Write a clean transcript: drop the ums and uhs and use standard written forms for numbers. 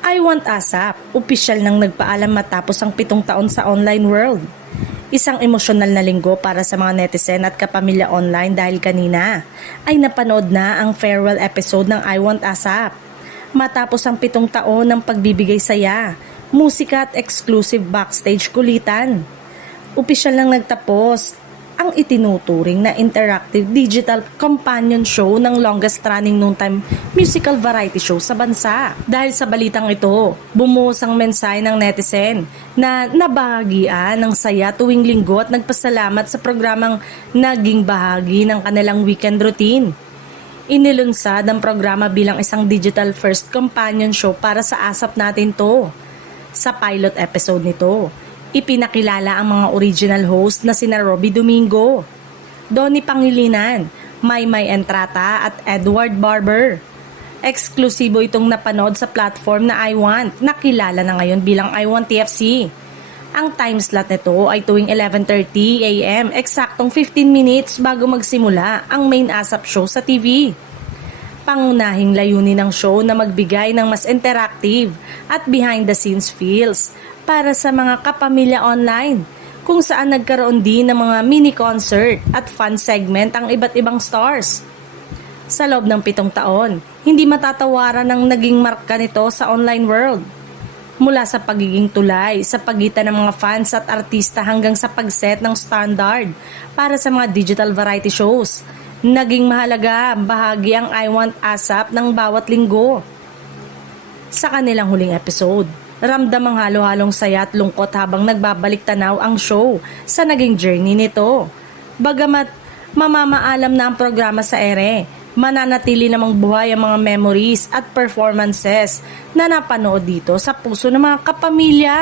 I Want ASAP, opisyal nang nagpaalam matapos ang 7 taon sa online world. Isang emosyonal na linggo para sa mga netizen at kapamilya online dahil kanina ay napanood na ang farewell episode ng I Want ASAP. Matapos ang 7 taon ng pagbibigay saya, musika at exclusive backstage kulitan. Opisyal nang nagtapos ang itinuturing na interactive digital companion show ng longest running noontime musical variety show sa bansa. Dahil sa balitang ito, bumuhos ang mensahe ng netizen na nabahagian ng saya tuwing linggo at nagpasalamat sa programang naging bahagi ng kanilang weekend routine. Inilunsad ang programa bilang isang digital first companion show para sa ASAP Natin To. Sa pilot episode nito, ipinakilala ang mga original host na sina Robby Domingo, Donnie Pangilinan, Maymay Entrata at Edward Barber. Eksklusibo itong napanood sa platform na I Want, na kilala na ngayon bilang I Want TFC. Ang time slot nito ay tuwing 11:30 AM, eksaktong 15 minutes bago magsimula ang main ASAP show sa TV. Pangunahing layunin ng show na magbigay ng mas interactive at behind-the-scenes feels para sa mga kapamilya online, kung saan nagkaroon din ng mga mini-concert at fun segment ang iba't ibang stars. Sa loob ng 7 taon, hindi matatawaran ang naging marka nito sa online world. Mula sa pagiging tulay sa pagitan ng mga fans at artista hanggang sa pagset ng standard para sa mga digital variety shows, naging mahalaga bahagi ang I Want ASAP ng bawat linggo. Sa kanilang huling episode, ramdam ang halo-halong saya at lungkot habang nagbabalik tanaw ang show sa naging journey nito. Bagamat mamamaalam na ang programa sa ere, mananatili namang buhay ang mga memories at performances na napanood dito sa puso ng mga kapamilya.